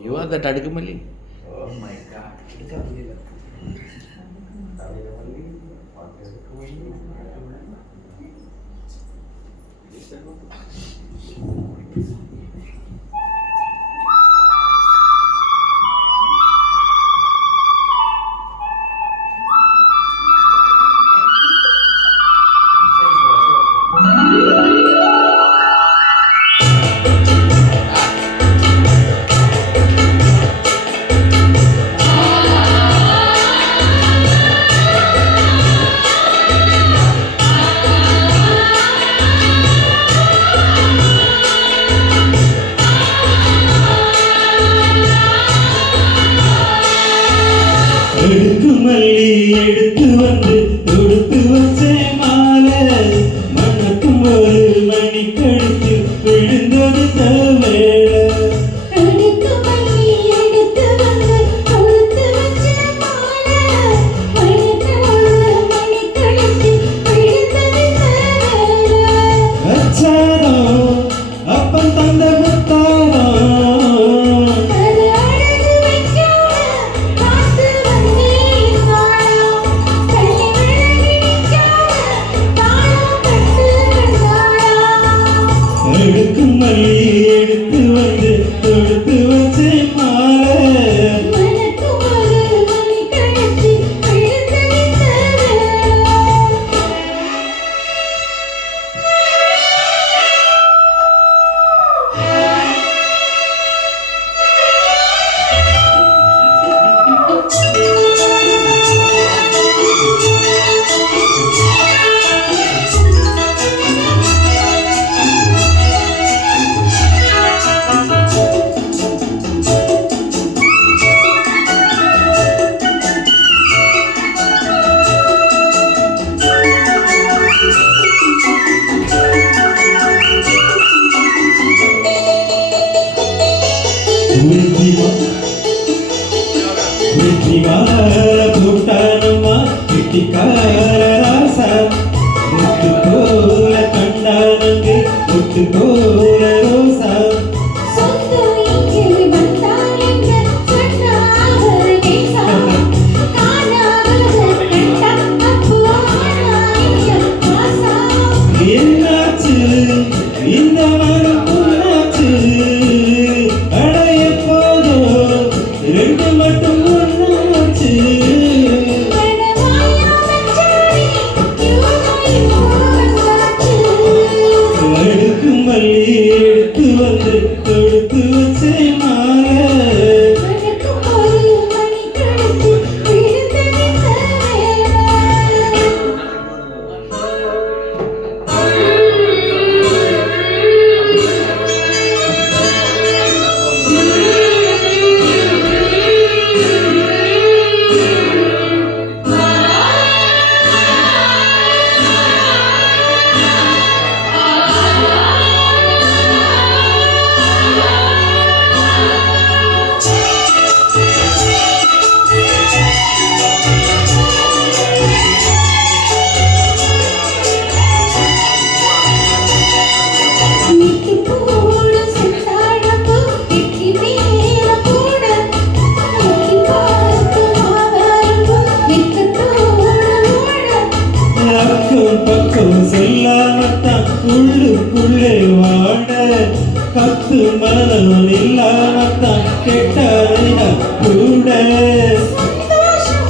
You are that Adikamalli? Oh my God. எடுத்து மல்லி எடுத்து வந்து தொடுத்து வச்ச மாலை மணக்கும் ஒரு மணி கழித்து விழுந்தது தவேள. எடுத்து மல்லி எடுத்து வந்து தொடுத்து வச்ச மாலை மணக்கும் ஒரு மணி கழித்து விழுந்தது தவேள. அச்சாரம் அப்பன் தந்த முத்தாரம் எடுத்து மல்லி எடுத்து வந்து தொடுத்து வச்ச மாலை மணக்கும் ஒரு மணி கழித்து விழுந்தது தவேள. புட்டானம்மா கிட்டிக்கார ராசா முட்டு போல கண்டானங்கு முட்டு போல ரோசா. சொந்தம் இங்கே வந்தால் என்ன சொன்னார் நேசா காணாத கண்டா அப்போ ஆனாய ஆசா. என்னாச்சு இந்த மனம் பொன்னாச்சு அடைய போதோ ரெண்டு மட்டும் ஒன்னாச்சு. மனமாயா மச்சானே யூனை போனாச்சு. எடுத்து மல்லி எடுத்து வந்து தொடுத்து வச்ச மாலை மணக்கும் ஒரு மணி கழித்து விழுந்தது தவேள. நிக்கு போடு செத்தாடப்பு நிக்கி மேல போட நிக்கி பார்த்து மாவரம்பு நிக்கு தோட ஓட. அக்கம் பக்கம் சொல்லாமத்தான் உள்ளுக்குள்ளே வாட கத்து மனம் இல்லாமத்தான் கெட்டாயிட கூட. சந்தோஷம்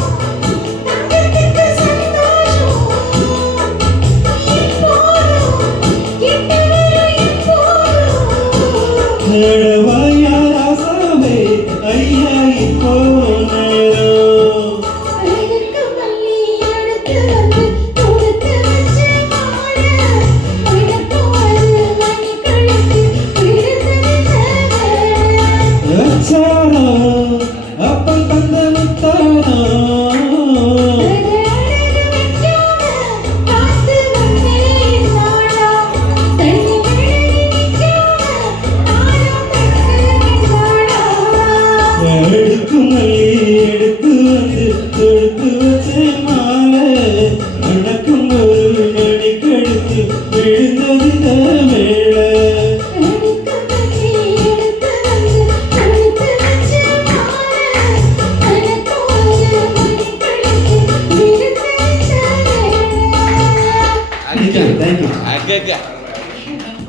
தங்கத்துக்கு சந்தோஷம் இப்போதும் கிட்ட வர இப்போதும். நடவாயா ராசாவே ஐயா இப்போ நேரம். எடுத்து மல்லி எடுத்து வந்து தொடுத்து வச்ச மாலை மணக்கும் ஒரு மணி கழித்து விழுந்தது தவேள. அச்சாரம் அப்பன் தந்த முத்தாரம் எடுத்து மல்லி எடுத்து வந்து தொடுத்து வச்ச மாலை மணக்கும் ஒரு மணி கழித்து விழுந்தது தவேள. எடுத்து மல்லி எடுத்து வந்து தொடுத்து வச்ச தேங்க்யூ தேங்க்யூ அக்கா